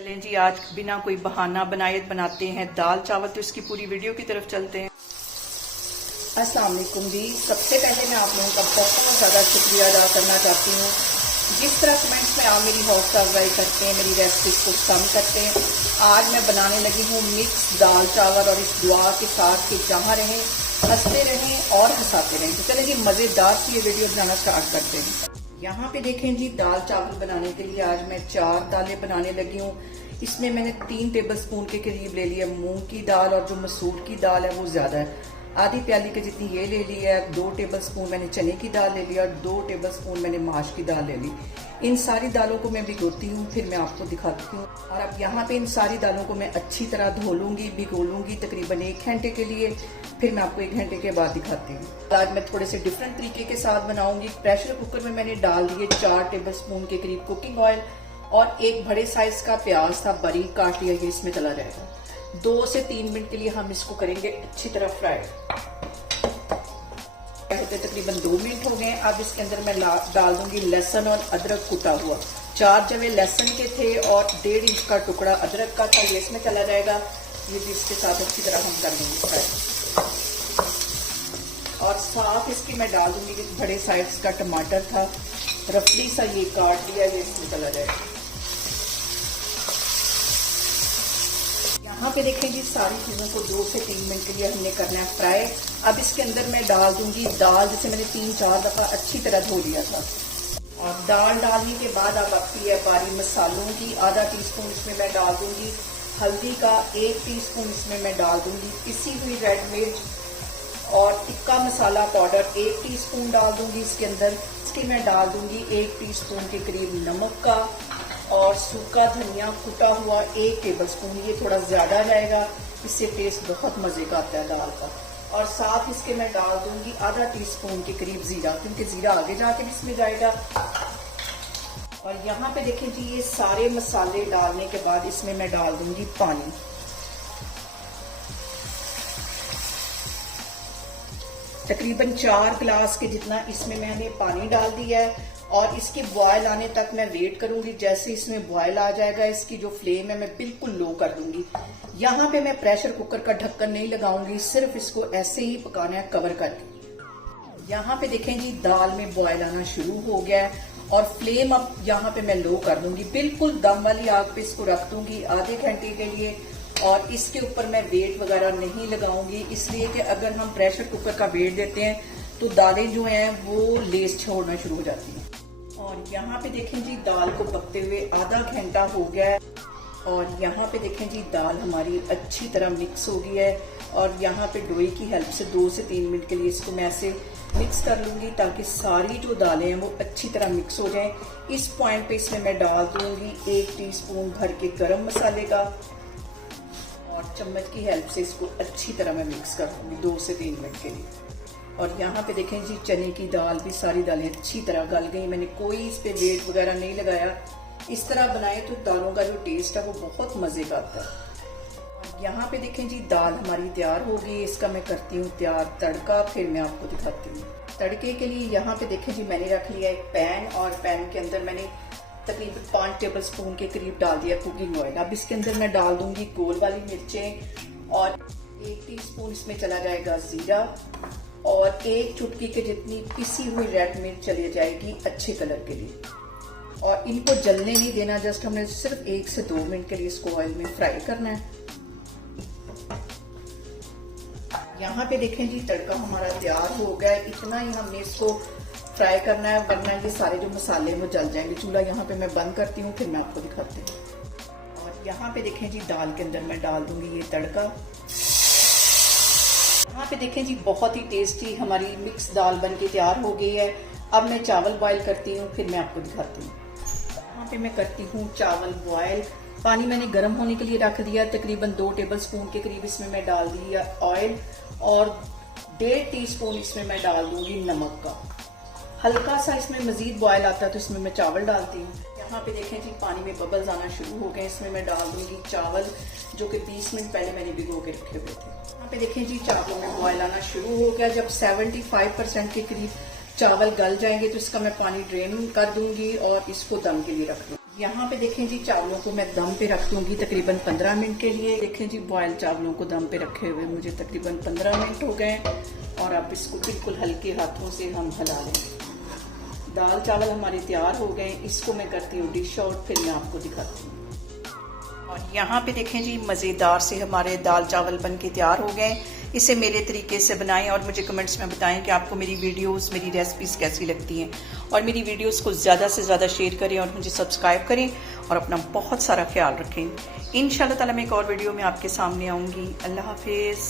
चलें जी, आज बिना कोई बहाना बनाए बनाते हैं दाल चावल। तो इसकी पूरी वीडियो की तरफ चलते हैं। अस्सलाम वालेकुम जी। सबसे पहले मैं आप लोगों का बहुत ज़्यादा शुक्रिया अदा करना चाहती हूँ। जिस तरह कमेंट्स में आप मेरी हौसला अफजाई करते हैं, मेरी रेसिपीज को पसंद करते हैं। आज मैं बनाने लगी हूँ मिक्स दाल चावल, और इस दुआ के साथ कि जहाँ रहें हंसते रहें और हंसाते रहें। तो चलें जी, मज़ेदार सी ये वीडियो बनाना स्टार्ट करते हैं। यहाँ पे देखें जी, दाल चावल बनाने के लिए आज मैं 4 दालें बनाने लगी हूँ। इसमें मैंने 3 टेबलस्पून के करीब ले लिया मूंग की दाल, और जो मसूर की दाल है वो ज़्यादा है, आधी प्याली के जितनी ये ले ली है। 2 टेबलस्पून मैंने चने की दाल ले लिया, और 2 टेबलस्पून मैंने माश की दाल ले ली। इन सारी दालों को मैं भिगोती हूँ, फिर मैं आपको दिखाती हूँ। और अब यहाँ पे इन सारी दालों को मैं अच्छी तरह धो लूँगी, भिगो लूँगी तकरीबन 1 घंटे के लिए। फिर मैं आपको 1 घंटे के बाद दिखाती हूँ। आज मैं थोड़े से डिफरेंट तरीके के साथ बनाऊंगी। प्रेशर कुकर में मैंने डाल दिए 4 टेबलस्पून के करीब कुकिंग ऑयल, और एक बड़े साइज का प्याज था बारीक काट लिया, ये इसमें चला जाएगा। 2 से 3 मिनट के लिए हम इसको करेंगे अच्छी तरह फ्राई। होते तकरीबन 2 मिनट हो गए। अब इसके अंदर मैं डाल दूंगी लहसुन और अदरक कुटा हुआ। 4 जवे लहसुन के थे और 1.5 इंच का टुकड़ा अदरक का था, ये इसमें चला जाएगा। ये भी इसके साथ अच्छी तरह हम कर देंगे फ्राई। और साथ इसके मैं डाल दूंगी बड़े साइज का टमाटर था, रफली सा ये काट लिया, ये इसमें चला जाएगा। यहाँ पे देखें जी, सारी चीज़ों को 2 से 3 मिनट के लिए हमने करना है फ्राई। अब इसके अंदर मैं डाल दूंगी दाल, जिसे मैंने 3-4 दफ़ा अच्छी तरह धो लिया था। और दाल डालने के बाद अब आती है बारी मसालों की। आधा टीस्पून इसमें मैं डाल दूंगी हल्दी का, 1 टीस्पून इसमें मैं डाल दूंगी पिसी हुई रेड मिर्च, और टिक्का मसाला पाउडर 1 टीस्पून डाल दूंगी इसके अंदर। इसके मैं डाल दूंगी 1 टीस्पून के करीब नमक का, और सूखा धनिया कुटा हुआ 1 टेबलस्पून। ये थोड़ा ज्यादा जाएगा, इससे टेस्ट बहुत मजे का आता है दाल का। और साथ इसके मैं डाल दूंगी आधा टीस्पून के करीब जीरा, क्योंकि जीरा आगे जाके भी इसमें जाएगा। और यहाँ पे देखें जी, ये सारे मसाले डालने के बाद इसमें मैं डाल दूंगी पानी। तकरीबन 4 गिलास के जितना इसमें मैंने पानी डाल दिया है, और इसके बॉयल आने तक मैं वेट करूंगी। जैसे इसमें बॉयल आ जाएगा, इसकी जो फ्लेम है मैं बिल्कुल लो कर दूंगी। यहाँ पे मैं प्रेशर कुकर का ढक्कन नहीं लगाऊंगी, सिर्फ इसको ऐसे ही पकाना है कवर करके। यहाँ पे देखें जी, दाल में बॉयल आना शुरू हो गया है, और फ्लेम अब यहाँ पे मैं लो कर दूंगी। बिल्कुल दम वाली आग पे इसको रख दूंगी आधे घंटे के लिए। और इसके ऊपर मैं वेट वगैरह नहीं लगाऊंगी, इसलिए कि अगर हम प्रेशर कुकर का वेट देते हैं तो दालें जो हैं वो लेस छोड़ना शुरू हो जाती हैं। और यहाँ पे देखें जी, दाल को पकते हुए आधा घंटा हो गया है, और यहाँ पे देखें जी, दाल हमारी अच्छी तरह मिक्स हो गई है। और यहाँ पे डोई की हेल्प से 2 से 3 मिनट के लिए इसको मैं ऐसे मिक्स कर लूंगी, ताकि सारी जो दालें हैं वो अच्छी तरह मिक्स हो जाएं। इस पॉइंट पे इसमें मैं डाल दूंगी 1 टीस्पून भर के गरम मसाले का, और चम्मच की हेल्प से इसको अच्छी तरह मैं मिक्स कर दूंगी 2 से 3 मिनट के लिए। और यहाँ पे देखें जी, चने की दाल भी सारी दालें अच्छी तरह गल गई। मैंने कोई इस पे वेट वगैरह नहीं लगाया। इस तरह बनाए तो दालों का जो टेस्ट है वो बहुत मजे का आता है। यहाँ पे देखें जी, दाल हमारी तैयार हो गई। इसका मैं करती हूँ तैयार तड़का, फिर मैं आपको दिखाती हूँ। तड़के के लिए यहाँ पे देखें जी, मैंने रख लिया एक पैन, और पैन के अंदर मैंने तकरीबन 5 टेबलस्पून के करीब डाल दिया कुकिंग ऑयल। अब इसके अंदर मैं डाल दूंगी गोल वाली मिर्चें, और 1 टीस्पून इसमें चला जाएगा जीरा, और 1 चुटकी के जितनी पिसी हुई रेड मिर्च चली जाएगी अच्छे कलर के लिए। और इनको जलने नहीं देना, जस्ट हमने सिर्फ 1 से 2 मिनट के लिए इसको ऑयल में फ्राई करना है। यहाँ पे देखें जी, तड़का हमारा तैयार हो गया है। इतना ही हमने इसको फ्राई करना है, वरना ये सारे जो मसाले वो जल जाएंगे। चूल्हा यहाँ पे मैं बंद करती हूँ, फिर मैं आपको दिखाती हूँ। और यहाँ पे देखें जी, दाल के अंदर मैं डाल दूंगी ये तड़का। यहाँ पे देखें जी, बहुत ही टेस्टी हमारी मिक्स दाल बन के तैयार हो गई है। अब मैं चावल बॉयल करती हूँ, फिर मैं आपको दिखाती हूँ। यहाँ पे मैं करती हूँ चावल बॉयल। पानी मैंने गर्म होने के लिए रख दिया। तकरीबन 2 टेबलस्पून के करीब इसमें मैं डाल दिया ऑयल, और 1.5 टीस्पून इसमें मैं डाल दूंगी नमक का। हल्का सा इसमें मजीद बॉयल आता है तो इसमें मैं चावल डालती हूँ। यहाँ पे देखें जी, पानी में बबल्स आना शुरू हो गए। इसमें मैं डाल दूंगी चावल, जो कि 20 मिनट पहले मैंने भिगो के रखे हुए थे। यहाँ पे देखें जी, चावलों में बॉयल आना शुरू हो गया। जब 75% के करीब चावल गल जाएंगे तो इसका मैं पानी ड्रेन कर दूंगी, और इसको दम के लिए रख दूंगी। यहाँ पे देखें जी, चावलों को मैं दम पे रख दूंगी तकरीबन 15 मिनट के लिए। देखें जी, बॉयल चावलों को दम पे रखे हुए मुझे तकरीबन 15 मिनट हो गए और अब इसको बिल्कुल हल्के हाथों से हम हिला लें। दाल चावल हमारे तैयार हो गए। इसको मैं करती हूँ डिश आउट, फिर मैं आपको दिखाती हूँ। और यहाँ पे देखें जी, मज़ेदार से हमारे दाल चावल बन के तैयार हो गए। इसे मेरे तरीके से बनाएं और मुझे कमेंट्स में बताएं कि आपको मेरी वीडियोस, मेरी रेसिपीज़ कैसी लगती हैं। और मेरी वीडियोस को ज़्यादा से ज़्यादा शेयर करें और मुझे सब्सक्राइब करें और अपना बहुत सारा ख्याल रखें। इंशाल्लाह ताला मैं एक और वीडियो में आपके सामने आऊँगी। अल्लाह हाफिज़।